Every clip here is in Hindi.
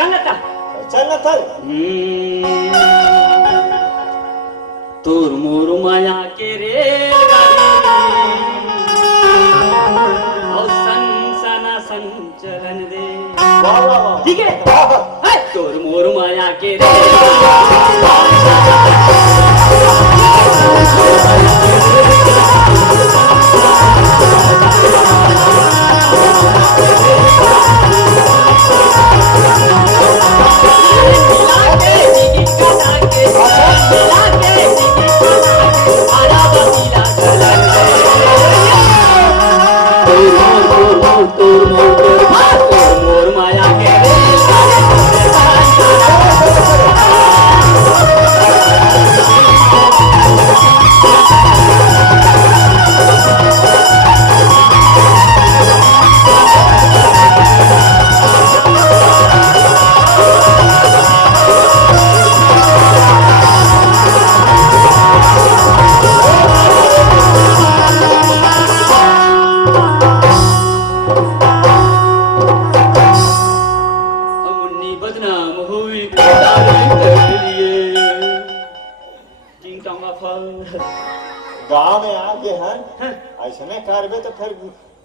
चल था तोर मोर माया के रे संचलन दे ठीक है तोर मोर माया के रे गाँव में आगे हैं ऐसे में करबे तो फिर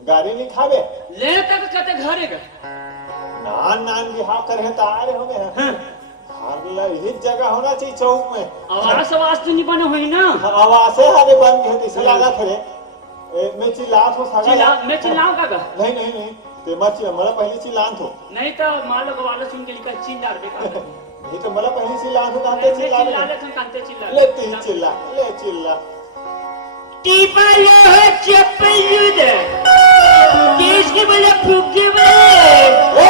गाड़ी नहीं खावे ले तक कते घरे का नान नान बिहाव करे तो आ रहे होंगे हैं हर ही जगह होना चाहिए चौक में आवास आवास तो नहीं बने हुई ना आवास है हरे बन गए इसे लगा थे मैं चिल्लात हो सगा मैं चिल्लाऊं का नहीं नहीं नहीं ते मत मला पहले चिल्लात हो नहीं तो मालक वाला सुन के लिखा चिल्ला बेकार नहीं तो मला पहले चिल्लात हो कांते चिल्ला ले तीन चिल्ला ले चिल्ला टीपालो चप्पलुद किसके बोले फूके बोले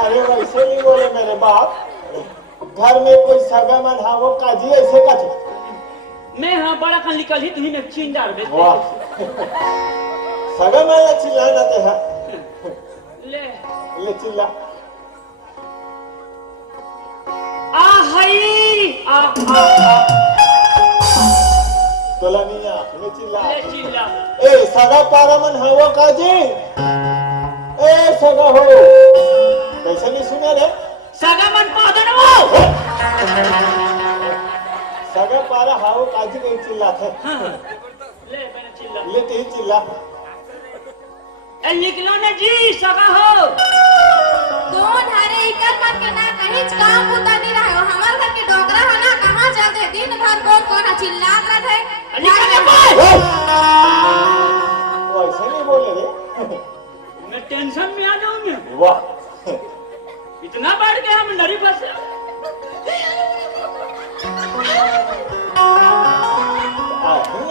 अरे वैसे नहीं बोले मेरे बाप घर में कोई सगा मन हाँ वो काजी ऐसे का थे मैं हाँ बड़ा खान निकल ही तुम्हें में चिंडार देते वाह सगा मन चिल्ला जाते हैं ले चिल्ला आ हई आ तोला मिया ले चिल्ला चिल्ला सगा पारा मन हवा काजी सगा हो कैसे नहीं सुने रे सगा मन पादन वो सगा पारा हाव काजी कहीं चिल्ला थे ले मैंने चिल्ला ले ते चिल्ला ए निकलो ने जी सगा हो कौन हरे इकर मन के ना कहीं काम होता नहीं रहा हो हमार घर के डोकरा है ना कहां जाते दिन भर कौन कौन चिल्लात रहे वो ऐसे नहीं बोले रे मैं टेंशन में आ जाऊंगा वाह इतना बढ़ के हम नरी फंसे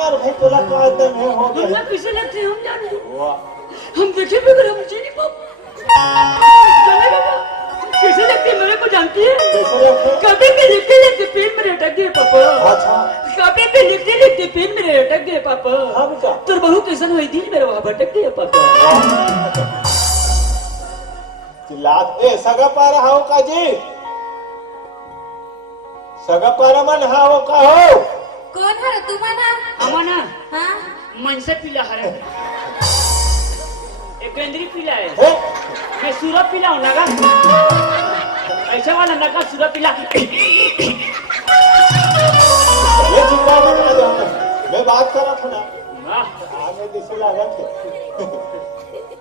यार भाई तोला का एकदम है हो गया दुनिया किसे लगते हम जाने वाह हम देखे बगैर हम जी नहीं पाओ कैसे लगते मेरे को जानती है कैसे लगते कभी भी लिखते पेन में अटक गए पापा अच्छा कभी भी लिखते पेन में अटक गए पापा हाँ बेटा तुर बहू कैसन हुई थी मेरे वहां भटक गए पापा चिल्लात सगा पारा हाओ काजी सगा पारा मन हाओ का हो कौन है तू मना अमना हां मन से पीला हरे एक केंद्री पीला है मैं सूरत पीला हूं लगा ऐसा वाला लगा सूरत पीला ये चिंता मत कर मैं बात कर रहा था ना आगे दिसे लगा थे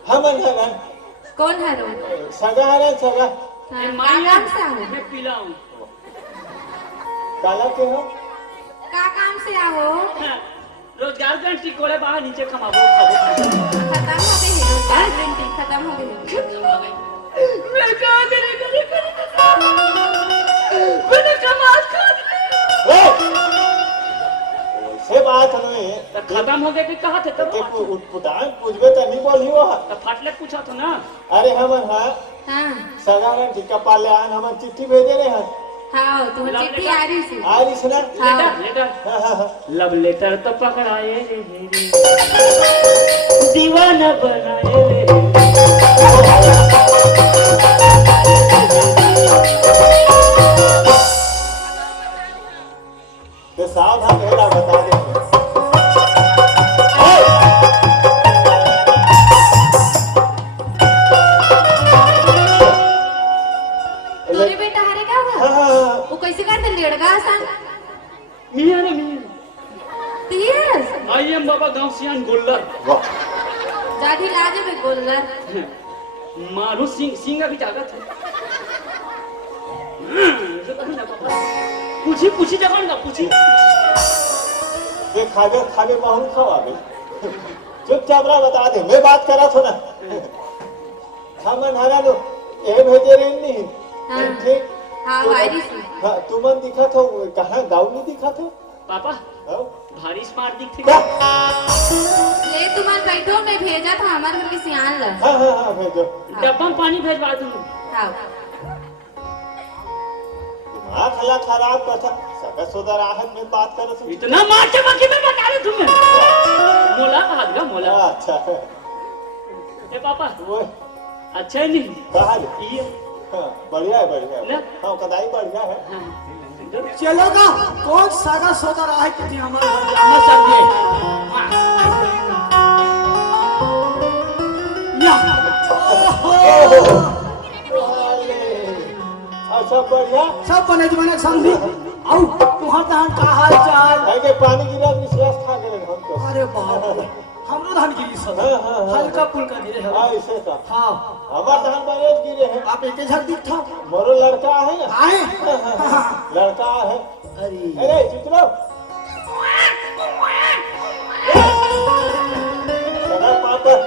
हम अंधन कौन है रो सगा है सगा नाम से मैं पीला हूं काला के हो का काम से आओ रोजगार गारंटी कोले बाहर नीचे कमाबो खत्म हो गई है रोजगार गारंटी खत्म हो गई मैं क्या करे मैंने कमाल कर से बात हमें खत्म हो गए कि कहा थे तब तो उठपुटान पूछबे तो नहीं बोली हो तो फाटले पूछा था ना अरे हमन हां हां सगा ने टिका पाले आन हमन चिट्ठी भेजे रहे हैं हां तुम चिट्ठी आ रही सुना लेटर लव लेटर तो पकड़ाए रे दीवाना बनाए रे तो सावधान रहना बता दे गांव सियान गोल्लर वाह जाधी लाजे में गोल्लर मारू सिंह अभी जागत है पूछी जगह ना पूछी ये खागे बहुत खावा गई चुपचाप रहा बता दे मैं बात करा था ना हमन हरा लो ये भेजे रही नहीं हाँ। ठीक हाँ वायरिस में हाँ तुमन दिखा था कहाँ गाँव में दिखा था पापा हाँ? भारी स्मार्ट दिखते क्या? ले तुम्हारे बैठो में भेजा था हमारे घर के सियान ला हाँ हाँ हाँ भेजो डब्बा में पानी भेजवा दूँ हाँ दिमाग हला खराब कर था सगा सोदा राहत में बात कर रहे इतना मार के बाकी में बता रहे तुम्हें मोला कहा दिया मोला अच्छा ए पापा वो अच्छा है नहीं कहा ये हाँ बढ़िया है ना? हाँ कदाई बढ़िया है चलोगा कौन सागा सोदा रहा है कि हमारे घर जाना चाहिए या ओहो अच्छा बढ़िया सब बने समझी आओ तुम्हार धान का हाल चाल है के पानी गिरा विश्वास खा गए हम तो अरे बाप रे हमरो धान गिरी सब हाँ, हाँ, हाँ। हल्का फुल्का गिरे है हाँ इसे का हाँ हमार धान बारेज गिरे हैं आप एक झक दिख था मोरो लड़का है ना आए लड़का है अरे अरे चित्रो सगा पापर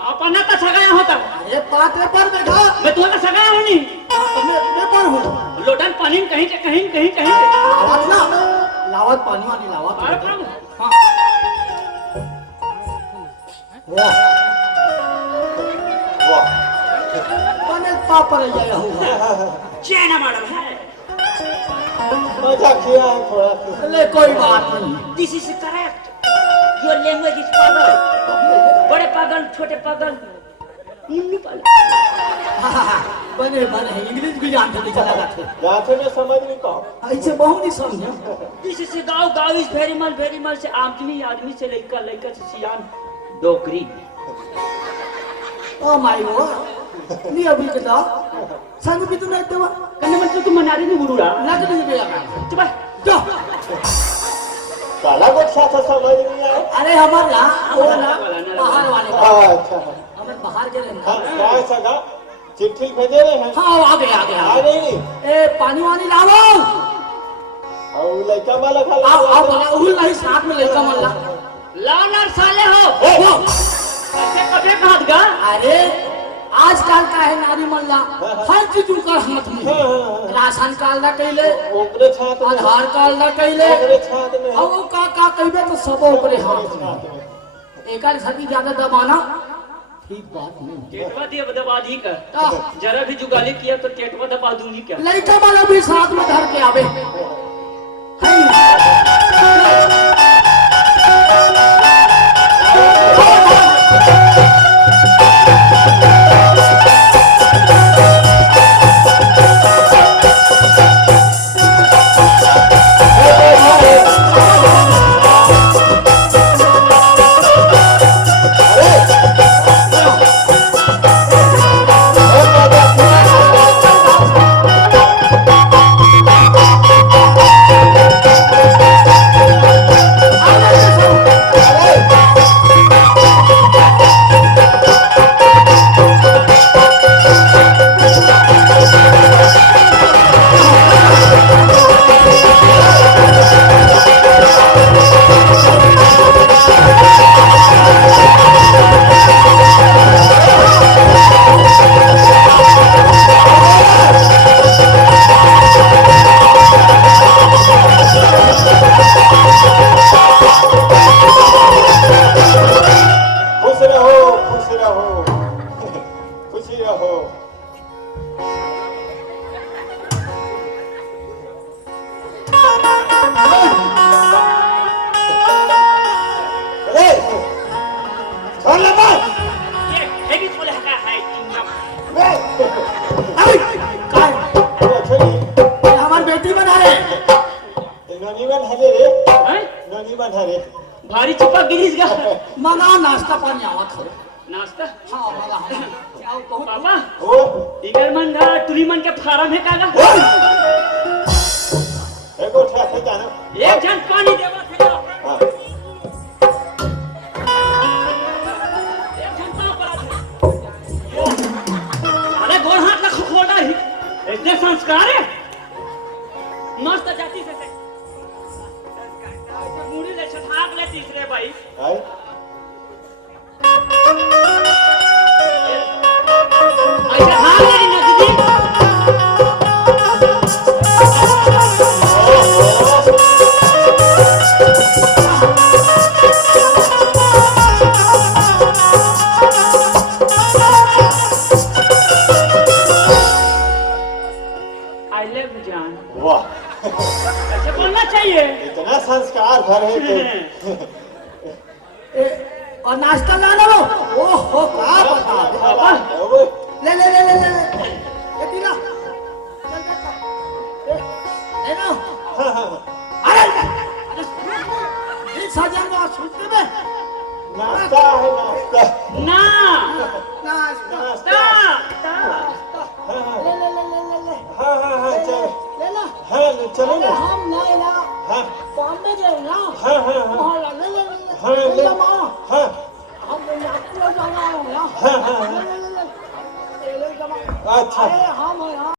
पापा ना का सगाया होता अरे पात्रे पर बैठा मैं तुम्हारा सगाया हूँ नहीं मैं पर हूँ लोटन पानी में कहीं लावत ना लावत पानी वानी लावत अरे काम हाँ वाह वाह बने पापर जाया होगा चैना मॉडल है मजा किया है थोड़ा सा ले कोई बात नहीं this is correct your language is पागल बड़े पागल छोटे पागल निम्न पागल बने इंग्लिश भी जानते थे चला जाते जाते में समझ नहीं पाओ ऐसे बहुत नहीं समझे दिस इज गाँव इज वेरी मच से आदमी से लड़का से सियान डोकरी ओ माय गॉड नहीं अभी के दा संग भी तुम रहते हो कन्ने मन तू मनारी नहीं गुरुड़ा लग नहीं गया चुप जा काला को अच्छा समझ नहीं आया अरे हमारा बाहर वाले अच्छा हमें बाहर के रहना हाँ क्या है सगा चिट्ठी भेजे रहे हैं हाँ आ गए आ गई ए पानी वानी लाओ और लड़का वाला खा आओ बोला उल नहीं साथ में लड़का मल्ला लानर साले हो वो ऐसे कभी कहत गा अरे आजकल का है नारी मल्ला हर चीज उनका हाथ में राशन कार्ड ना कैले ओकरे छात में आधार कार्ड ना कैले ओकरे छात में अब वो का कहबे तो सब ओकरे हाथ में छात में एकर सभी ज्यादा दबाना ठीक बात नहीं टेटवा दिए दबा दी कर जरा भी जुगाली किया तो टेटवा दबा दूंगी क्या लड़का वाला भी साथ में धर के आवे है ना? भारी चिपक गिरीश गा मना नाश्ता पानी आवा खा नाश्ता हाँ मगा क्या बहुत पापा ओ इगर मन गा तुरी मन के फार्म है कागा एको ठा थे जाना एक जन पानी देवा थे हाँ कितने संस्कार है मस्त जाती से मुड़ी ले छठाक ले तीसरे भाई हाय ऐसे हाथ ले नजदीक आई लव यू जान वाह ऐसे बोलना चाहिए इतना संस्कार भरे थे और नाश्ता ला लो ओहो क्या बता ले ले ले ले ले ये दिला चल बेटा ले लो अरे ये सजन को सुनते में नाश्ता है नाश्ता ना नाश्ता ता ले ले ले ले ले ले हाँ हाँ हाँ चलो ले लो हाँ चलो ना हम नहीं ना हाँ बॉम्बे गए ना हाँ हाँ हाँ वहाँ ले ले ले हाँ ले ले